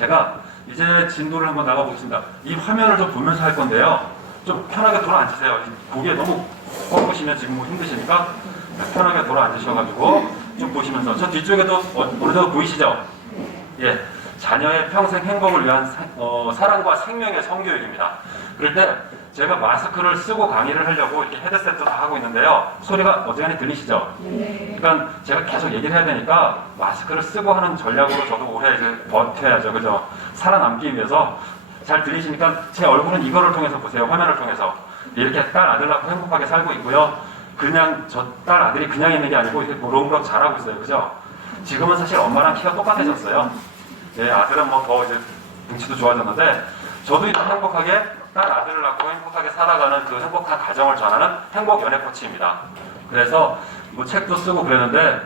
제가 이제 진도를 한번 나가보겠습니다. 이 화면을 좀 보면서 할 건데요. 좀 편하게 돌아 앉으세요. 보기에 너무 꺾으시면 지금 뭐 힘드시니까 편하게 돌아 앉으셔가지고 좀 보시면서 저 뒤쪽에도 어느 정도 보이시죠? 예, 자녀의 평생 행복을 위한 사랑과 생명의 성교육입니다. 그럴 때 제가 마스크를 쓰고 강의를 하려고 이렇게 헤드셋도 다 하고 있는데요. 소리가 어지간히 들리시죠? 네. 그러니까 제가 계속 얘기를 해야 되니까 마스크를 쓰고 하는 전략으로 저도 오래 이제 버텨야죠. 그죠? 살아남기 위해서. 잘 들리시니까 제 얼굴은 이거를 통해서 보세요. 화면을 통해서. 이렇게 딸 아들 낳고 행복하게 살고 있고요. 그냥 저 딸 아들이 그냥 있는 게 아니고 이렇게 무럭무럭 자라고 있어요. 그죠? 지금은 사실 엄마랑 키가 똑같아졌어요. 예, 아들은 뭐 더 이제 등치도 좋아졌는데 저도 이렇게 행복하게 딸 아들을 낳고 행복하게 살아가는 그 행복한 가정을 전하는 행복 연애 코치입니다. 그래서 뭐 책도 쓰고 그랬는데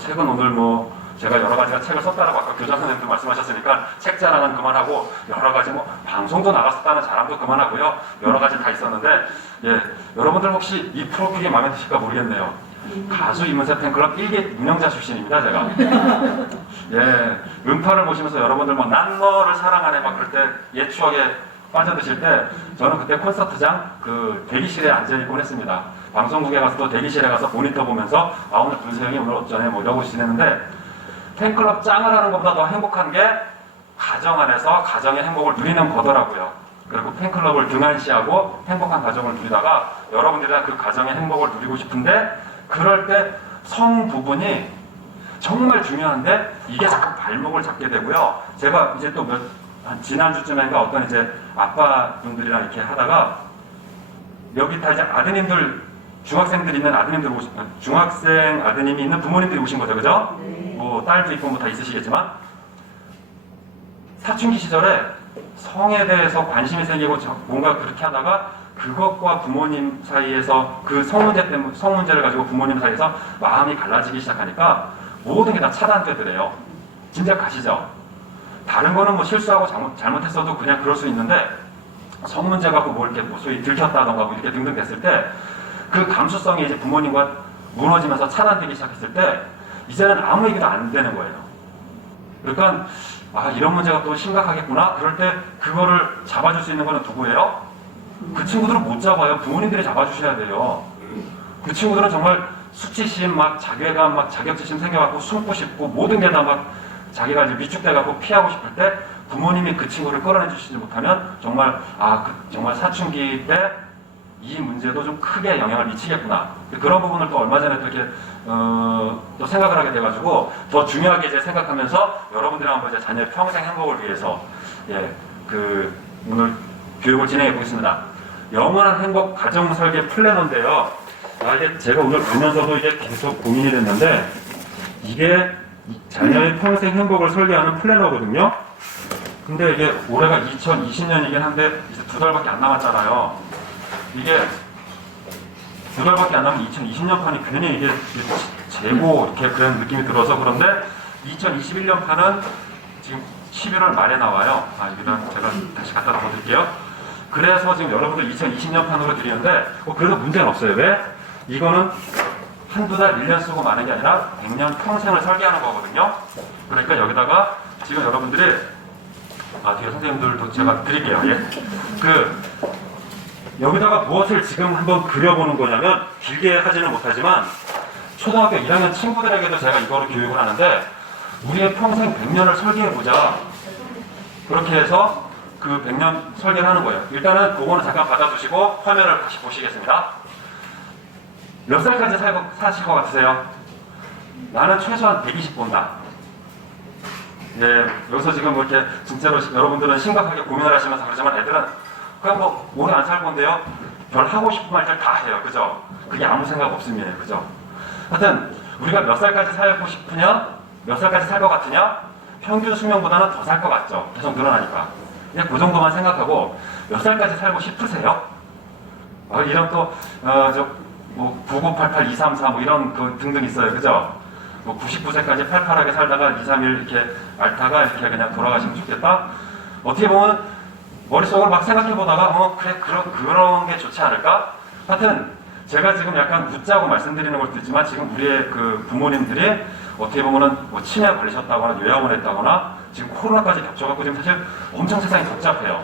책은 오늘 뭐 제가 여러 가지가 책을 썼다라고 아까 교장 선생님도 말씀하셨으니까 책 자랑은 그만하고 여러 가지 뭐 방송도 나갔었다는 자랑도 그만하고요. 여러 가지 다 있었는데 예, 여러분들 혹시 이 프로필이 마음에 드실까 모르겠네요. 가수 이문세 팬클럽 1기 운영자 출신입니다, 제가. 예, 음파를 보시면서 여러분들 뭐 난 너를 사랑하네 막 그럴 때 옛 추억에 빠져드실 때 저는 그때 콘서트장 그 대기실에 앉아있곤 했습니다. 방송국에 가서 또 대기실에 가서 모니터 보면서 아 오늘 분세형이 오늘 어쩌네 뭐 이러고 지냈는데 팬클럽 짱을 하는 것보다 더 행복한 게 가정 안에서 가정의 행복을 누리는 거더라고요. 그리고 팬클럽을 등한시하고 행복한 가정을 누리다가 여러분들이랑 그 가정의 행복을 누리고 싶은데 그럴 때 성 부분이 정말 중요한데 이게 자꾸 발목을 잡게 되고요. 제가 이제 또 지난주쯤인가 어떤 이제 아빠분들이랑 이렇게 하다가 여기 다 이제 아드님들 중학생들 있는 아드님들 중학생 아드님이 있는 부모님들이 오신 거죠, 그죠? 네. 뭐 딸도 있고 뭐 다 있으시겠지만 사춘기 시절에 성에 대해서 관심이 생기고 뭔가 그렇게 하다가 그것과 부모님 사이에서 그 성 문제 때문에 성 문제를 가지고 부모님 사이에서 마음이 갈라지기 시작하니까 모든 게 다 차단되더래요. 진짜 가시죠? 다른 거는 뭐 실수하고 잘못했어도 그냥 그럴 수 있는데 성 문제 갖고 뭐 이렇게 뭐 소위 들켰다던가 뭐 이렇게 등등 됐을 때 그 감수성이 이제 부모님과 무너지면서 차단되기 시작했을 때 이제는 아무 얘기도 안 되는 거예요. 그러니까 아 이런 문제가 또 심각하겠구나. 그럴 때 그거를 잡아줄 수 있는 거는 누구예요? 그 친구들은 못 잡아요. 부모님들이 잡아주셔야 돼요. 그 친구들은 정말 수치심, 막 자괴감, 막 자격지심 생겨갖고 숨고 싶고 모든 게 다 막 자기가 이제 위축돼갖고 피하고 싶을 때 부모님이 그 친구를 끌어내주시지 못하면 정말 정말 사춘기 때 이 문제도 좀 크게 영향을 미치겠구나. 그런 부분을 또 얼마 전에 또 이렇게 또 생각을 하게 돼가지고 더 중요하게 이제 생각하면서 여러분들이랑 한번 이제 자녀의 평생 행복을 위해서 오늘 교육을 진행해 보겠습니다. 영원한 행복 가정 설계 플래너인데요. 이게 제가 오늘 보면서도 이게 계속 고민이 됐는데 이게 자녀의 평생 행복을 설계하는 플래너거든요. 근데 이게 올해가 2020년이긴 한데 이제 2달밖에 안 남았잖아요. 이게 2달밖에 안 남은 2020년 판이 괜히 이게 재고 이렇게 그런 느낌이 들어서 그런데 2021년 판은 지금 11월 말에 나와요. 여기다 제가 다시 갖다 드릴게요. 그래서 지금 여러분들 2020년 판으로 드리는데 그래도 문제는 없어요. 왜? 이거는 한두 달, 1년 쓰고 마는 게 아니라 100년 평생을 설계하는 거거든요. 그러니까 여기다가 지금 여러분들이 뒤에 선생님들도 제가 드릴게요. 예. 여기다가 무엇을 지금 한번 그려보는 거냐면 길게 하지는 못하지만 초등학교 1학년 친구들에게도 제가 이거로 교육을 하는데 우리의 평생 100년을 설계해보자. 그렇게 해서 그 100년 설계를 하는 거예요. 일단은 그거는 잠깐 받아두시고 화면을 다시 보시겠습니다. 몇 살까지 사실 것 같으세요? 나는 최소한 120 본다. 예, 여기서 지금 뭐 이렇게 진짜로 여러분들은 심각하게 고민을 하시면서 그러지만 애들은 그냥 뭐 오래 안 살 건데요. 별 하고 싶은 말들 다 해요. 그죠? 그게 아무 생각 없습니다. 그죠? 하여튼 우리가 몇 살까지 살고 싶으냐? 몇 살까지 살 것 같으냐? 평균 수명보다는 더 살 것 같죠. 계속 늘어나니까. 그냥 그 정도만 생각하고 몇 살까지 살고 싶으세요? 이런 또 9988 234 뭐 이런 그 등등 있어요. 그죠? 뭐 99세까지 팔팔하게 살다가 2, 3일 이렇게 앓다가 이렇게 그냥 돌아가시면 좋겠다. 어떻게 보면 머릿속으로 막 생각해보다가 그래 그런 게 좋지 않을까? 하여튼 제가 지금 약간 웃자고 말씀드리는 것도 있지만 지금 우리의 그 부모님들이 어떻게 보면은 뭐 치매 걸리셨다거나 요양원에 있다거나 지금 코로나까지 겹쳐갖고 지금 사실 엄청 세상이 복잡해요.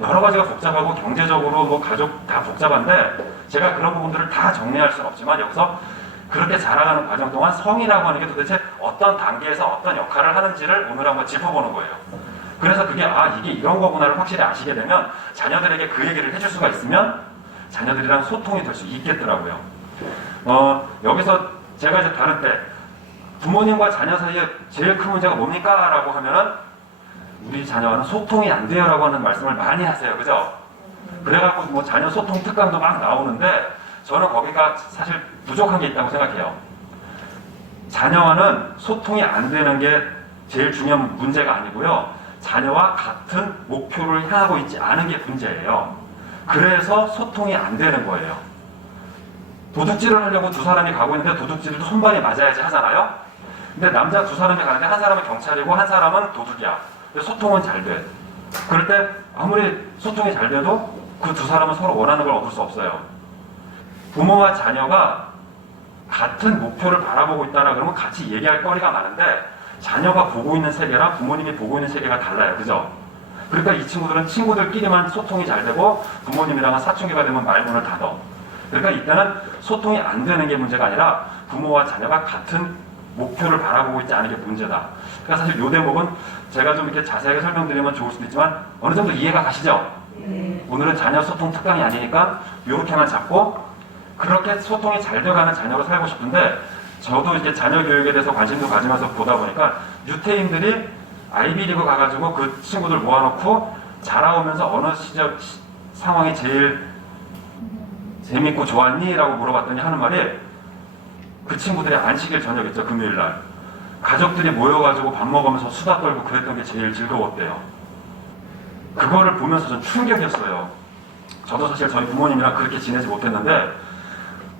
여러 가지가 복잡하고 경제적으로 뭐 가족 다 복잡한데 제가 그런 부분들을 다 정리할 수는 없지만 여기서 그렇게 자라가는 과정 동안 성이라고 하는 게 도대체 어떤 단계에서 어떤 역할을 하는지를 오늘 한번 짚어보는 거예요. 그래서 그게 이게 이런 거구나를 확실히 아시게 되면 자녀들에게 그 얘기를 해줄 수가 있으면 자녀들이랑 소통이 될 수 있겠더라고요. 여기서 제가 이제 다룰 때 부모님과 자녀 사이에 제일 큰 문제가 뭡니까? 라고 하면은 우리 자녀와는 소통이 안 돼요 라고 하는 말씀을 많이 하세요. 그죠? 그래갖고 뭐 자녀 소통 특강도 막 나오는데 저는 거기가 사실 부족한 게 있다고 생각해요. 자녀와는 소통이 안 되는 게 제일 중요한 문제가 아니고요. 자녀와 같은 목표를 향하고 있지 않은 게 문제예요. 그래서 소통이 안 되는 거예요. 도둑질을 하려고 두 사람이 가고 있는데 도둑질도 손발이 맞아야지 하잖아요. 근데 남자 두 사람이 가는데 한 사람은 경찰이고 한 사람은 도둑이야. 근데 소통은 잘 돼. 그럴 때 아무리 소통이 잘 돼도 그 두 사람은 서로 원하는 걸 얻을 수 없어요. 부모와 자녀가 같은 목표를 바라보고 있다라 그러면 같이 얘기할 거리가 많은데 자녀가 보고 있는 세계랑 부모님이 보고 있는 세계가 달라요. 그죠? 그러니까 이 친구들은 친구들끼리만 소통이 잘 되고 부모님이랑은 사춘기가 되면 말문을 닫아. 그러니까 이때는 소통이 안 되는 게 문제가 아니라 부모와 자녀가 같은 목표를 바라보고 있지 않은 게 문제다. 그러니까 사실 이 대목은 제가 좀 이렇게 자세하게 설명드리면 좋을 수도 있지만 어느 정도 이해가 가시죠? 오늘은 자녀 소통 특강이 아니니까 이렇게만 잡고 그렇게 소통이 잘 돼가는 자녀로 살고 싶은데 저도 이렇게 자녀 교육에 대해서 관심도 가지면서 보다 보니까 유태인들이 아이비리그 가가지고 그 친구들 모아놓고 자라오면서 어느 시절 상황이 제일 재밌고 좋았니? 라고 물어봤더니 하는 말이 그 친구들이 안식일 저녁 있죠. 금요일날 가족들이 모여가지고 밥 먹으면서 수다 떨고 그랬던 게 제일 즐거웠대요. 그거를 보면서 전 충격이었어요. 저도 사실 저희 부모님이랑 그렇게 지내지 못했는데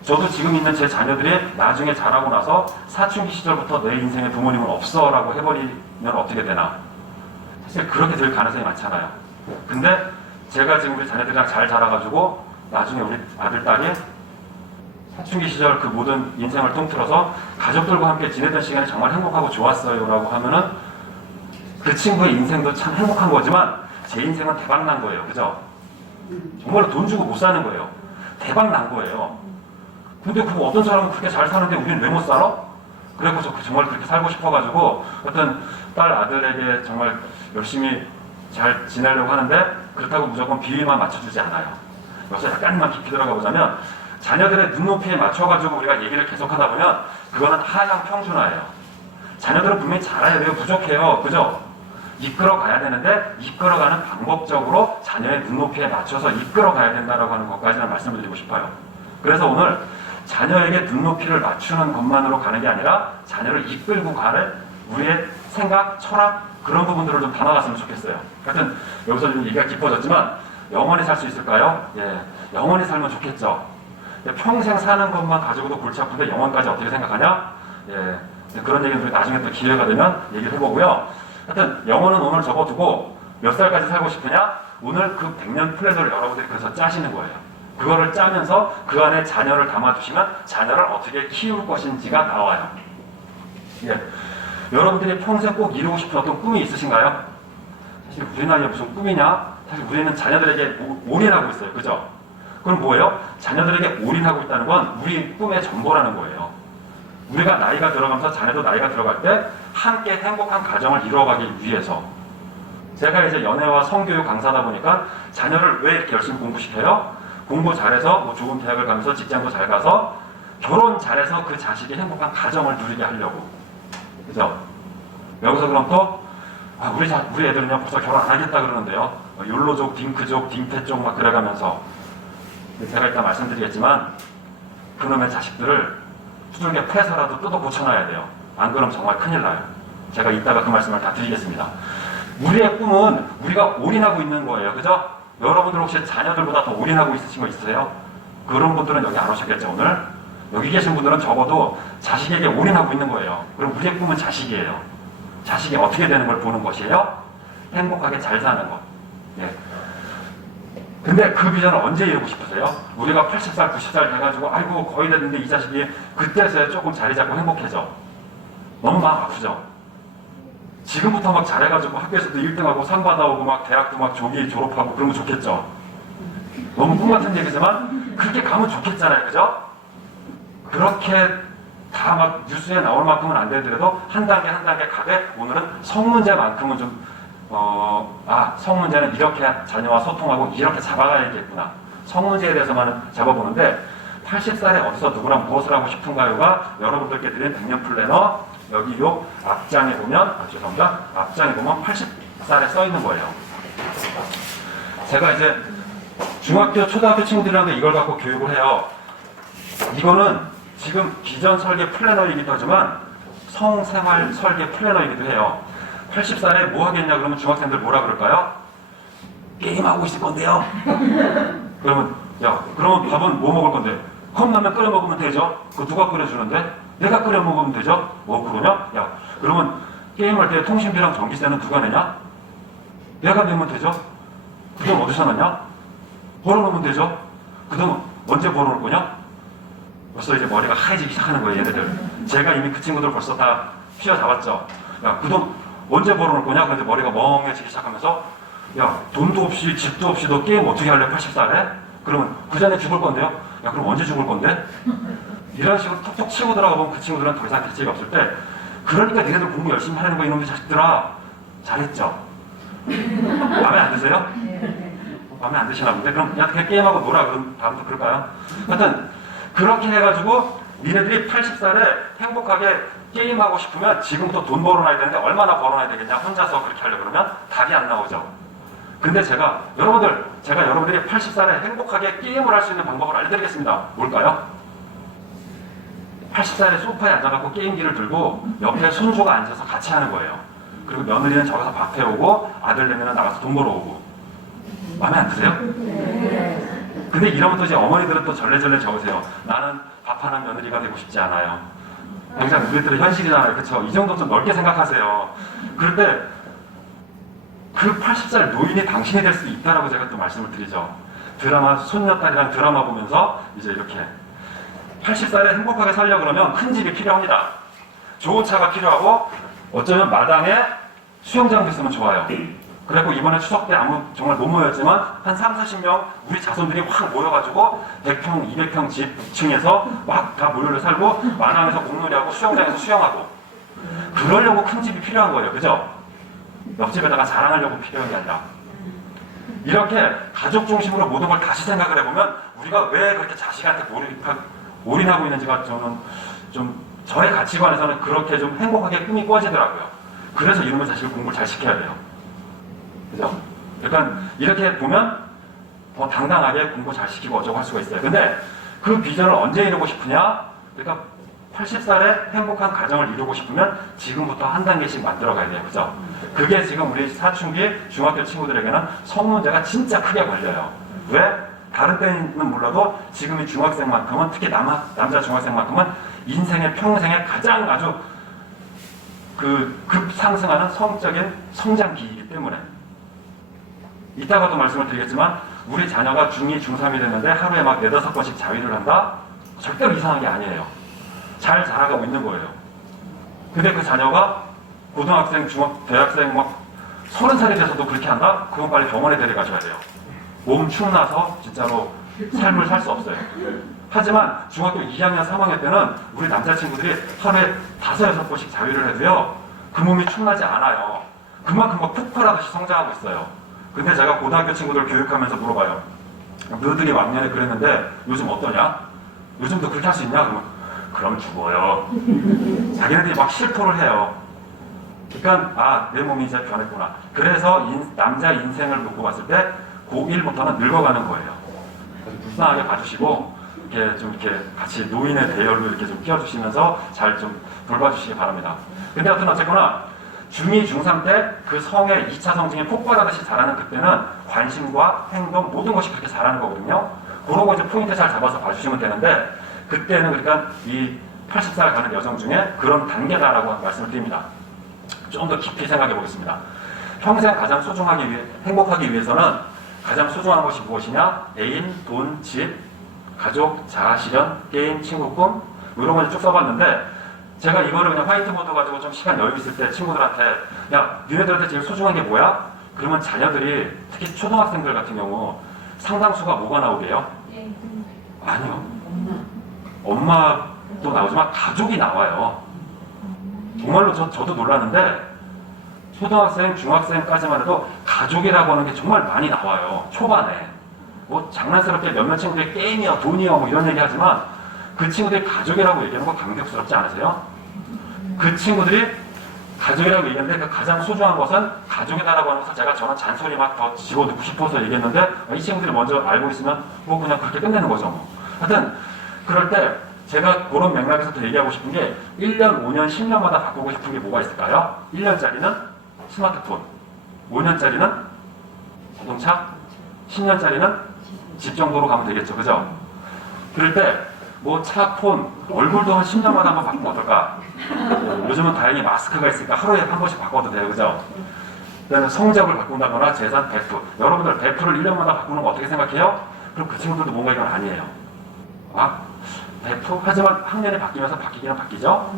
저도 지금 있는 제 자녀들이 나중에 자라고 나서 사춘기 시절부터 내 인생에 부모님은 없어 라고 해버리면 어떻게 되나. 사실 그렇게 될 가능성이 많잖아요. 근데 제가 지금 우리 자녀들이랑 잘 자라가지고 나중에 우리 아들, 딸이 사춘기 시절 그 모든 인생을 통틀어서 가족들과 함께 지내던 시간이 정말 행복하고 좋았어요 라고 하면은 그 친구의 인생도 참 행복한 거지만 제 인생은 대박 난 거예요. 그죠? 정말로 돈 주고 못 사는 거예요. 대박 난 거예요. 근데 그거 어떤 사람은 그렇게 잘 사는데 우리는 왜 못 살아? 그래서 정말 그렇게 살고 싶어가지고 어떤 딸 아들에게 정말 열심히 잘 지내려고 하는데 그렇다고 무조건 비위만 맞춰주지 않아요. 여기서 약간만 깊이 들어가 보자면 자녀들의 눈높이에 맞춰가지고 우리가 얘기를 계속하다 보면 그거는 하향 평준화예요. 자녀들은 분명히 잘해야 돼요. 부족해요. 그죠? 이끌어가야 되는데 이끌어가는 방법적으로 자녀의 눈높이에 맞춰서 이끌어가야 된다고 하는 것까지는 말씀을 드리고 싶어요. 그래서 오늘 자녀에게 눈높이를 맞추는 것만으로 가는 게 아니라 자녀를 이끌고 가는 우리의 생각, 철학 그런 부분들을 좀 담아갔으면 좋겠어요. 하여튼 여기서 좀 얘기가 깊어졌지만 영원히 살 수 있을까요? 예, 영원히 살면 좋겠죠. 평생 사는 것만 가지고도 골치 아픈데 영원까지 어떻게 생각하냐? 예, 그런 얘기는 나중에 또 기회가 되면 얘기를 해보고요. 하여튼 영혼은 오늘 접어두고 몇 살까지 살고 싶으냐? 오늘 그 100년 플랜을 여러분들이 그래서 짜시는 거예요. 그거를 짜면서 그 안에 자녀를 담아두시면 자녀를 어떻게 키울 것인지가 나와요. 예. 여러분들이 평생 꼭 이루고 싶은 어떤 꿈이 있으신가요? 사실 우리 나이에 무슨 꿈이냐? 사실 우리는 자녀들에게 올인하고 있어요. 그죠? 그럼 뭐예요? 자녀들에게 올인하고 있다는 건 우리 꿈의 전보라는 거예요. 우리가 나이가 들어가면서 자녀도 나이가 들어갈 때 함께 행복한 가정을 이루어가기 위해서 제가 이제 연애와 성교육 강사다 보니까 자녀를 왜 이렇게 열심히 공부시켜요? 공부 잘해서 뭐 좋은 대학을 가면서 직장도 잘 가서 결혼 잘해서 그 자식이 행복한 가정을 누리게 하려고. 그죠? 여기서 그럼 또 우리 애들은요 벌써 결혼 안 하겠다 그러는데요. 욜로족, 딩크족, 딩태족 막 그래가면서 제가 이따 말씀드리겠지만 그놈의 자식들을 두들겨 패서라도 뜯어 고쳐놔야 돼요. 안 그러면 정말 큰일 나요. 제가 이따가 그 말씀을 다 드리겠습니다. 우리의 꿈은 우리가 올인하고 있는 거예요. 그죠? 여러분들 혹시 자녀들보다 더 올인하고 있으신 거 있으세요? 그런 분들은 여기 안 오셨겠죠, 오늘? 여기 계신 분들은 적어도 자식에게 올인하고 있는 거예요. 그럼 우리의 꿈은 자식이에요. 자식이 어떻게 되는 걸 보는 것이에요? 행복하게 잘 사는 것. 예. 근데 그 비전을 언제 이루고 싶으세요? 우리가 80살, 90살 돼가지고 아이고 거의 됐는데 이 자식이 그때서야 조금 자리 잡고 행복해져. 너무 마음 아프죠? 지금부터 막 잘해가지고 학교에서도 1등하고 상 받아오고 막 대학도 막 조기 졸업하고 그러면 좋겠죠. 너무 꿈 같은 얘기지만 그렇게 가면 좋겠잖아요. 그죠? 그렇게 다 막 뉴스에 나올 만큼은 안 되더라도 한 단계 한 단계 가되 오늘은 성문제만큼은 좀 성문제는 이렇게 자녀와 소통하고 이렇게 잡아가야겠구나. 성문제에 대해서만 잡아보는데 80살에 어디서 누구랑 무엇을 하고 싶은가요가 여러분들께 드린 100년 플래너 여기 요 앞장에 보면 죄송합니다. 앞장에 보면 80살에 써 있는 거예요. 제가 이제 중학교, 초등학교 친구들이랑도 이걸 갖고 교육을 해요. 이거는 지금 기전 설계 플래너이기도 하지만 성생활 설계 플래너이기도 해요. 80살에 뭐 하겠냐 그러면 중학생들 뭐라 그럴까요? 게임하고 있을 건데요. 그러면 그러면 밥은 뭐 먹을 건데? 컵라면 끓여 먹으면 되죠? 그거 누가 끓여주는데? 내가 끓여 먹으면 되죠? 뭐 그러냐? 그러면 게임할 때 통신비랑 전기세는 누가 내냐? 내가 내면 되죠? 그 돈 어디서 났냐? 벌어놓으면 되죠? 그 돈 언제 벌어놓을 거냐? 벌써 이제 머리가 하얘지기 시작하는 거예요, 얘네들. 제가 이미 그 친구들 벌써 다 휘어잡았죠. 그 돈 언제 벌어놓을 거냐? 그런데 머리가 멍해지기 시작하면서 돈도 없이 집도 없이 너 게임 어떻게 할래? 80살에? 그러면 그 전에 죽을 건데요? 그럼 언제 죽을 건데? 이런 식으로 톡톡 치고 들어가 보면 그 친구들은 더 이상 대책이 없을 때 그러니까 니네들 공부 열심히 하는 거 이놈의 자식들아 잘했죠? 마음에 안 드세요? 마음에 안 드시나 본데? 그럼 그냥 게임하고 놀아. 그럼 다음부터 그럴까요? 하여튼 그렇게 해가지고 니네들이 80살에 행복하게 게임하고 싶으면 지금부터 돈 벌어놔야 되는데 얼마나 벌어놔야 되겠냐? 혼자서 그렇게 하려고 그러면 답이 안 나오죠. 근데 제가 여러분들이 80살에 행복하게 게임을 할 수 있는 방법을 알려드리겠습니다. 뭘까요? 80살에 소파에 앉아갖고 게임기를 들고 옆에 손주가 앉아서 같이 하는 거예요. 그리고 며느리는 저기서 밥 해오고 아들내미는 나가서 돈 벌어오고. 마음에 안 드세요? 근데 이러면 또 이제 어머니들은 또 절레절레 적으세요. 나는 밥하는 며느리가 되고 싶지 않아요. 굉장히 우리들의 현실이잖아요. 그렇죠? 이 정도 좀 넓게 생각하세요. 그럴 때 그 80살 노인이 당신이 될 수 있다라고 제가 또 말씀을 드리죠. 드라마 손녀딸이랑 드라마 보면서 이제 이렇게 80살에 행복하게 살려고 그러면 큰 집이 필요합니다. 좋은 차가 필요하고 어쩌면 마당에 수영장도 있으면 좋아요. 그래갖고 이번에 추석 때 정말 못 모였지만 한 3, 40명 우리 자손들이 확 모여가지고 100평, 200평 집 2층에서 막 다 모여를 살고 마당에서 공놀이하고 수영장에서 수영하고 그러려고 큰 집이 필요한 거예요. 그죠? 옆집에다가 자랑하려고 필요한 게 아니라 이렇게 가족 중심으로 모든 걸 다시 생각을 해보면 우리가 왜 그렇게 자식한테 올인하고 있는지가 저는 좀 저의 가치관에서는 그렇게 좀 행복하게 꿈이 꿔지더라고요. 그래서 이놈의 자식을 공부를 잘 시켜야 돼요. 그죠? 그러니까 이렇게 보면 더 당당하게 공부 잘 시키고 어쩌고 할 수가 있어요. 근데 그 비전을 언제 이루고 싶으냐? 그러니까 80살에 행복한 가정을 이루고 싶으면 지금부터 한 단계씩 만들어 가야 돼요. 그죠? 그게 지금 우리 사춘기 중학교 친구들에게는 성문제가 진짜 크게 걸려요. 왜? 다른 때는 몰라도 지금 이 중학생만큼은 특히 남자 중학생만큼은 인생의 평생에 가장 아주 급상승하는 성적인 성장기이기 때문에 이따가도 말씀을 드리겠지만 우리 자녀가 중2, 중3이 됐는데 하루에 막 4-5번씩 자위를 한다? 절대로 이상한 게 아니에요. 잘 자라가고 있는 거예요. 근데 그 자녀가 고등학생, 대학생 막 30살이 돼서도 그렇게 한다? 그건 빨리 병원에 데려가셔야 돼요. 몸 축나서 진짜로 삶을 살 수 없어요. 하지만 중학교 2학년, 3학년 때는 우리 남자친구들이 하루에 5-6번씩 자위를 해도요 그 몸이 축나지 않아요. 그만큼 막 폭발하듯이 성장하고 있어요. 근데 제가 고등학교 친구들 교육하면서 물어봐요. 너희들이 왕년에 그랬는데 요즘 어떠냐? 요즘도 그렇게 할 수 있냐? 그럼 죽어요. 자기네들이 막 실토를 해요. 그러니까 내 몸이 이제 변했구나. 그래서 남자 인생을 놓고 봤을 때 고1부터는 늙어가는 거예요. 그래서 불쌍하게 봐주시고 이렇게 같이 노인의 대열로 이렇게 좀 끼워주시면서 잘 좀 돌봐주시기 바랍니다. 근데 어쨌거나 중2, 중3 때 그 성의 2차 성징이 폭발하듯이 자라는 그때는 관심과 행동 모든 것이 그렇게 자라는 거거든요. 그러고 이제 포인트 잘 잡아서 봐주시면 되는데 그때는 그러니까 이 80살 가는 여성 중에 그런 단계다라고 말씀을 드립니다. 좀 더 깊이 생각해 보겠습니다. 평생 가장 행복하기 위해서는 가장 소중한 것이 무엇이냐? 애인, 돈, 집, 가족, 자아실현, 게임, 친구, 꿈 이런 걸 쭉 써봤는데 제가 이거를 그냥 화이트보드 가지고 좀 시간 여유 있을 때 친구들한테 야, 니네들한테 제일 소중한 게 뭐야? 그러면 자녀들이 특히 초등학생들 같은 경우 상당수가 뭐가 나오게요? 아니요. 엄마도 나오지만 가족이 나와요. 정말로 저도 놀랐는데 초등학생, 중학생까지만 해도 가족이라고 하는 게 정말 많이 나와요. 초반에. 뭐 장난스럽게 몇몇 친구들이 게임이야, 돈이야 뭐 이런 얘기 하지만 그 친구들이 가족이라고 얘기하는 거 감격스럽지 않으세요? 그 친구들이 가족이라고 얘기했는데 그 가장 소중한 것은 가족이다라고 하는 것을 제가 저는 잔소리 막 더 집어넣고 싶어서 얘기했는데 이 친구들이 먼저 알고 있으면 뭐 그냥 그렇게 끝내는 거죠. 뭐. 하여튼 그럴 때 제가 그런 맥락에서 더 얘기하고 싶은 게 1년, 5년, 10년마다 바꾸고 싶은 게 뭐가 있을까요? 1년짜리는 스마트폰, 5년짜리는 자동차, 10년짜리는 집 정도로 가면 되겠죠. 그죠? 그럴 때 뭐 차, 폰, 얼굴도 한 10년마다 한번 바꾸면 어떨까? 요즘은 다행히 마스크가 있으니까 하루에 한 번씩 바꿔도 돼요. 그죠? 그다음에 성적을 바꾼다거나 재산, 배프. 여러분들 배프를 1년마다 바꾸는 거 어떻게 생각해요? 그럼 그 친구들도 뭔가 이건 아니에요. 아, 배프? 하지만 학년이 바뀌면서 바뀌기는 바뀌죠?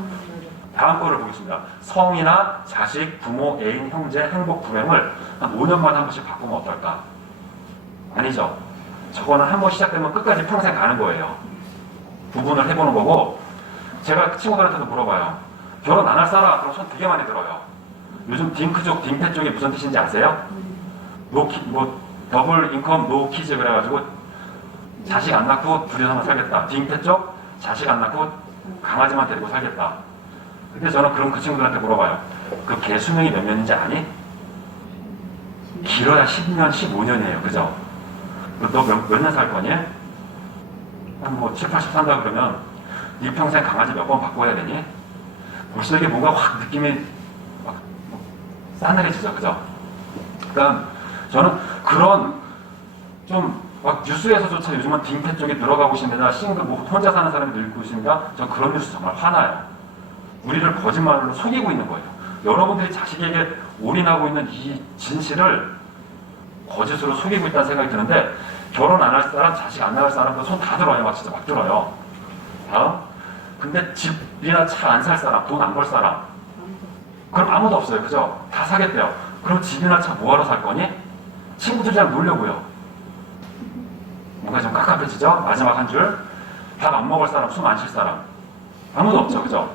다음 거를 보겠습니다. 성이나 자식, 부모, 애인, 형제, 행복, 불행을 한 5년마다 한 번씩 바꾸면 어떨까? 아니죠. 저거는 한 번 시작되면 끝까지 평생 가는 거예요. 구분을 해보는 거고, 제가 친구들한테도 물어봐요. 결혼 안 할 사람? 그럼 손 되게 많이 들어요. 요즘 딩크족, 딩패 쪽이 무슨 뜻인지 아세요? 더블 인컴 노 키즈 그래가지고 자식 안 낳고 둘이서만 살겠다. 딩패 쪽 자식 안 낳고 강아지만 데리고 살겠다. 근데 저는 그럼 그 친구들한테 물어봐요. 그 개 수명이 몇 년인지 아니? 길어야 10년, 15년이에요. 그죠? 너 몇 년 살 거니? 한 뭐 7, 80 산다 그러면 네 평생 강아지 몇 번 바꿔야 되니? 벌써 이게 뭔가 확 느낌이 막 싸늘해지죠. 그죠? 그러니까 저는 그런 좀 막 뉴스에서조차 요즘은 딩패 쪽에 들어가고 있습니다. 싱글 뭐 혼자 사는 사람이 늘고 있습니다. 전 그런 뉴스 정말 화나요. 우리를 거짓말로 속이고 있는 거예요. 여러분들이 자식에게 올인하고 있는 이 진실을 거짓으로 속이고 있다는 생각이 드는데 결혼 안 할 사람, 자식 안 낳을 사람도 손 다 들어요. 막 진짜 막 들어요. 다음. 근데 집이나 차 안 살 사람, 돈 안 벌 사람. 그럼 아무도 없어요. 그죠? 다 사겠대요. 그럼 집이나 차 뭐하러 살 거니? 친구들이랑 놀려고요. 뭔가 좀 깝깝해지죠? 마지막 한 줄. 밥 안 먹을 사람, 숨 안 쉴 사람. 아무도 없죠. 그죠?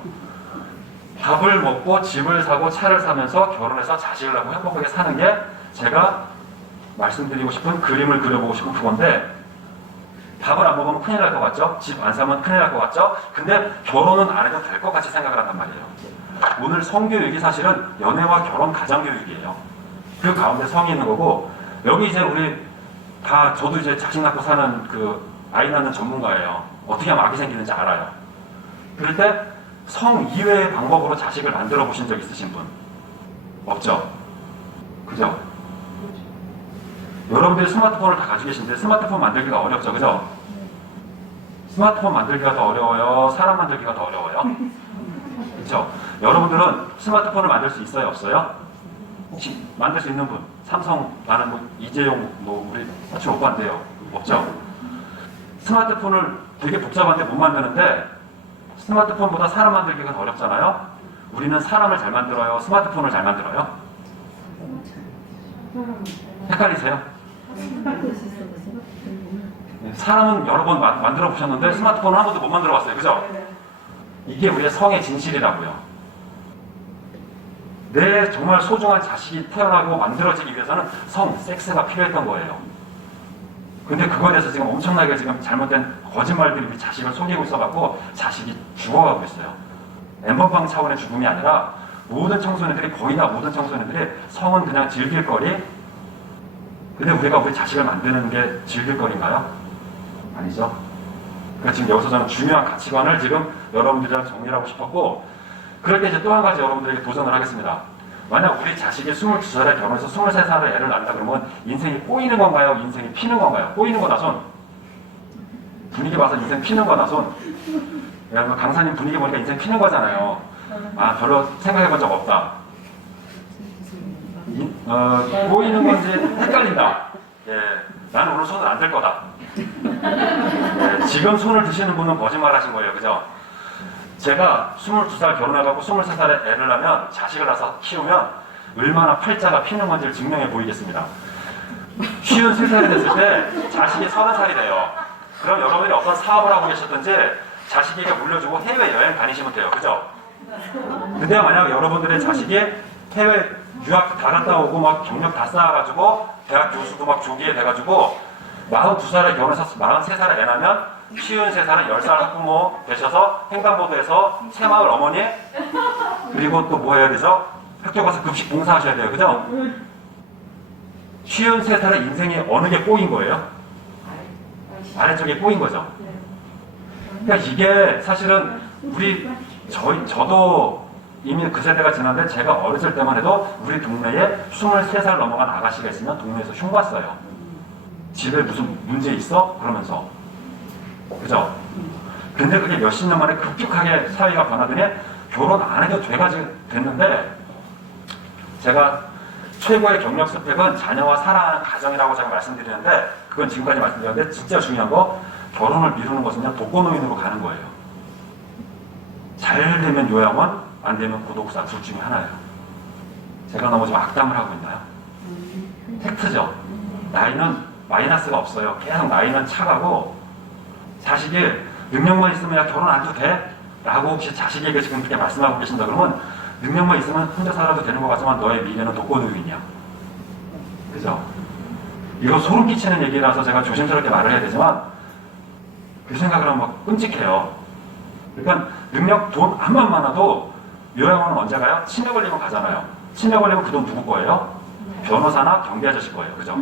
밥을 먹고 집을 사고 차를 사면서 결혼해서 자식을 낳고 행복하게 사는 게 제가 말씀드리고 싶은 그림을 그려보고 싶은 그건데 밥을 안 먹으면 큰일 날 것 같죠? 집 안 사면 큰일 날 것 같죠? 근데 결혼은 안 해도 될 것 같이 생각을 한단 말이에요. 오늘 성교육이 사실은 연애와 결혼 가정교육이에요. 그 가운데 성이 있는 거고 여기 이제 우리 다 저도 이제 자식 낳고 사는 그 아이 낳는 전문가예요. 어떻게 하면 아기 생기는지 알아요. 그럴 때 성 이외의 방법으로 자식을 만들어 보신 적 있으신 분? 없죠? 그죠? 여러분들이 스마트폰을 다 가지고 계신데 스마트폰 만들기가 어렵죠, 그죠? 스마트폰 만들기가 더 어려워요? 사람 만들기가 더 어려워요? 그렇죠? 여러분들은 스마트폰을 만들 수 있어요, 없어요? 혹시 만들 수 있는 분? 삼성, 나는 뭐 이재용, 뭐 우리 사촌 오빠인데요. 없죠? 스마트폰을 되게 복잡한데 못 만드는데 스마트폰보다 사람 만들기가 더 어렵잖아요? 우리는 사람을 잘 만들어요? 스마트폰을 잘 만들어요? 헷갈리세요? 사람은 여러 번 만들어 보셨는데 스마트폰은 한 번도 못 만들어 봤어요. 그죠? 이게 우리의 성의 진실이라고요. 내 정말 소중한 자식이 태어나고 만들어지기 위해서는 성, 섹스가 필요했던 거예요. 근데 그거에 대해서 지금 엄청나게 지금 잘못된 거짓말들이 우리 자식을 속이고 있어갖고 자식이 죽어가고 있어요. 엠번방 차원의 죽음이 아니라 모든 청소년들이 거의 다 모든 청소년들이 성은 그냥 즐길 거리. 근데 우리가 우리 자식을 만드는 게 즐길 거리인가요? 아니죠. 그러니까 지금 여기서 저는 중요한 가치관을 지금 여러분들이랑 정리하고 싶었고 그럴 때 이제 또 한 가지 여러분들에게 도전을 하겠습니다. 만약 우리 자식이 22살에 결혼해서 23살에 애를 낳는다 그러면 인생이 꼬이는 건가요? 인생이 피는 건가요? 꼬이는 거다 손. 분위기 봐서 인생 피는 거다 손. 야, 강사님 분위기 보니까 인생 피는 거잖아요. 아, 별로 생각해 본 적 없다. 꼬이는 건지 헷갈린다. 예, 나는 오늘 손을 안 들 거다. 예, 지금 손을 드시는 분은 거짓말 하신 거예요. 그죠? 제가 22살 결혼해가고 23살에 애를 낳으면 자식을 낳아서 키우면 얼마나 팔자가 피는 건지를 증명해 보이겠습니다. 53살이 됐을 때 자식이 30살이 돼요. 그럼 여러분들이 어떤 사업을 하고 계셨든지 자식에게 물려주고 해외여행 다니시면 돼요. 그죠? 근데 만약 여러분들의 자식이 해외 유학 다 갔다 오고 막 경력 다 쌓아가지고 대학 교수도 막 조기에 돼가지고 42살에 결혼해서 43살에 애 낳으면 53살에 10살 학부모 되셔서 횡단보도에서 새마을 어머니 그리고 또 뭐 해야 되죠? 학교 가서 급식 봉사하셔야 돼요. 그죠? 53살의 인생이 어느 게 꼬인 거예요? 아래쪽에 꼬인 거죠. 그러니까 이게 사실은 저도 이미 그 세대가 지났는데 제가 어렸을 때만 해도 우리 동네에 23살 넘어간 아가씨가 있으면 동네에서 흉봤어요. 집에 무슨 문제 있어? 그러면서. 그죠? 근데 그게 몇십 년 만에 급격하게 사회가 변하더니 결혼 안 해도 됐는데 제가 최고의 경력 스펙은 자녀와 사랑하는 가정이라고 제가 말씀드리는데 그건 지금까지 말씀드렸는데 진짜 중요한 거 결혼을 미루는 것은요 독거노인으로 가는 거예요. 잘 되면 요양원, 안 되면 고독사 둘 중에 하나예요. 제가 너무 좀 악담을 하고 있나요? 팩트죠. 나이는 마이너스가 없어요. 계속 나이는 차가고 자식이 능력만 있으면 야 결혼 안 해도 돼? 라고 혹시 자식에게 지금 그렇게 말씀하고 계신다 그러면 능력만 있으면 혼자 살아도 되는 것 같지만 너의 미래는 독거노인이야. 그죠? 이거 소름 끼치는 얘기라서 제가 조심스럽게 말을 해야 되지만 그 생각을 하면 막 끔찍해요. 그러니까 능력 돈 한만 많아도 요양원은 언제 가요? 치매 걸리면 가잖아요. 치매 걸리면 그 돈 누구 거예요? 변호사나 경비 아저씨 거예요. 그죠?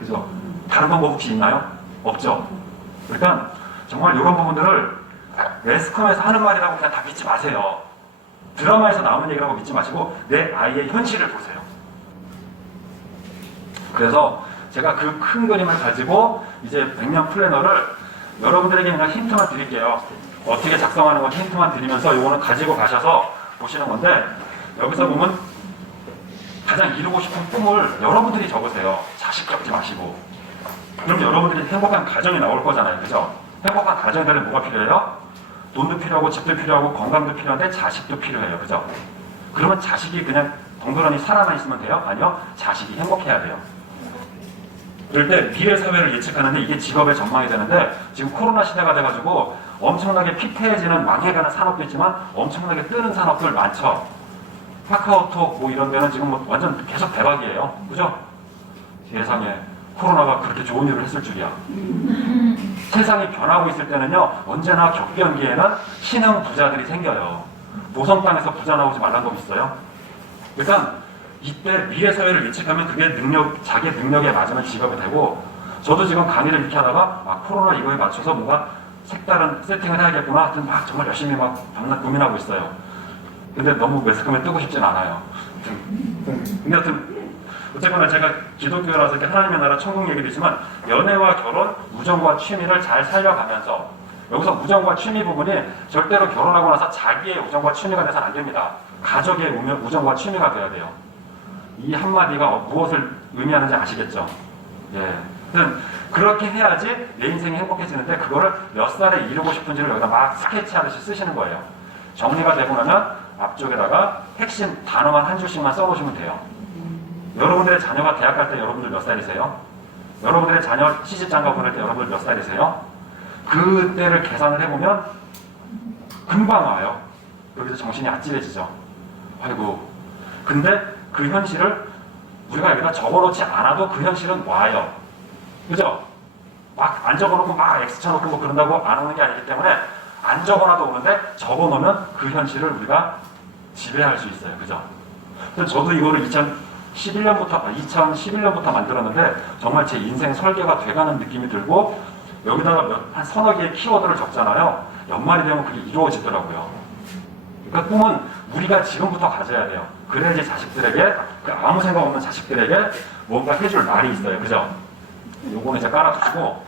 그죠? 다른 방법 혹시 있나요? 없죠? 그러니까 정말 이런 부분들을 매스컴에서 하는 말이라고 그냥 다 믿지 마세요. 드라마에서 나오는 얘기라고 믿지 마시고 내 아이의 현실을 보세요. 그래서 제가 그 큰 그림을 가지고 이제 100년 플래너를 여러분들에게 그냥 힌트만 드릴게요. 어떻게 작성하는 건 힌트만 드리면서 이거는 가지고 가셔서 보시는 건데 여기서 보면 가장 이루고 싶은 꿈을 여러분들이 적으세요. 자식 적지 마시고. 그럼 여러분들이 행복한 가정이 나올 거잖아요. 그죠? 행복한 가정이 되려면 뭐가 필요해요? 돈도 필요하고 집도 필요하고 건강도 필요한데 자식도 필요해요. 그죠? 그러면 자식이 그냥 덩그러니 살아만 있으면 돼요? 아니요. 자식이 행복해야 돼요. 그럴 때 미래 사회를 예측하는데 이게 직업의 전망이 되는데 지금 코로나 시대가 돼가지고 엄청나게 피폐해지는 망해가는 산업도 있지만 엄청나게 뜨는 산업들 많죠. 카카오톡 뭐 이런 데는 지금 뭐 완전 계속 대박이에요. 그죠? 세상에 코로나가 그렇게 좋은 일을 했을 줄이야. 세상이 변하고 있을 때는요 언제나 격변기에는 신흥 부자들이 생겨요. 노선 땅에서 부자 나오지 말란 법 있어요? 일단 이때 미래 사회를 예측하면 그게 자기 능력에 맞으면 직업이 되고 저도 지금 강의를 이렇게 하다가 코로나 이거에 맞춰서 뭔가 색다른 세팅을 해야겠구나 하여튼 막 정말 열심히 막 밤낮 고민하고 있어요. 근데 너무 매스컴에 뜨고 싶진 않아요. 근데 하여튼 어쨌거나 제가 기독교라서 이렇게 하나님의 나라 천국 얘기도 있지만 연애와 결혼, 우정과 취미를 잘 살려가면서 여기서 우정과 취미 부분이 절대로 결혼하고 나서 자기의 우정과 취미가 돼서는 안 됩니다. 가족의 우정과 취미가 돼야 돼요. 이 한마디가 무엇을 의미하는지 아시겠죠? 예. 그렇게 해야지 내 인생이 행복해지는데 그거를 몇 살에 이루고 싶은지를 여기다 막 스케치하듯이 쓰시는 거예요. 정리가 되고 나면 앞쪽에다가 핵심 단어만 한 줄씩만 써놓으시면 돼요. 여러분들의 자녀가 대학 갈 때 여러분들 몇 살이세요? 여러분들의 자녀 시집장가 보낼 때 여러분들 몇 살이세요? 그때를 계산을 해보면 금방 와요. 여기서 정신이 아찔해지죠. 아이고. 근데 그 현실을 우리가 여기다 적어놓지 않아도 그 현실은 와요. 그죠? 막 안 적어놓고 막 X 쳐놓고 뭐 그런다고 안 오는 게 아니기 때문에 안 적어놔도 오는데 적어놓으면 그 현실을 우리가 지배할 수 있어요. 그죠? 그래서 저도 이거를 2011년부터 만들었는데 정말 제 인생 설계가 돼가는 느낌이 들고 여기다가 한 서너 개의 키워드를 적잖아요. 연말이 되면 그게 이루어지더라고요. 그러니까 꿈은 우리가 지금부터 가져야 돼요. 그래야지 자식들에게 아무 생각 없는 자식들에게 뭔가 해줄 말이 있어요. 그죠? 요거는 이제 깔아두시고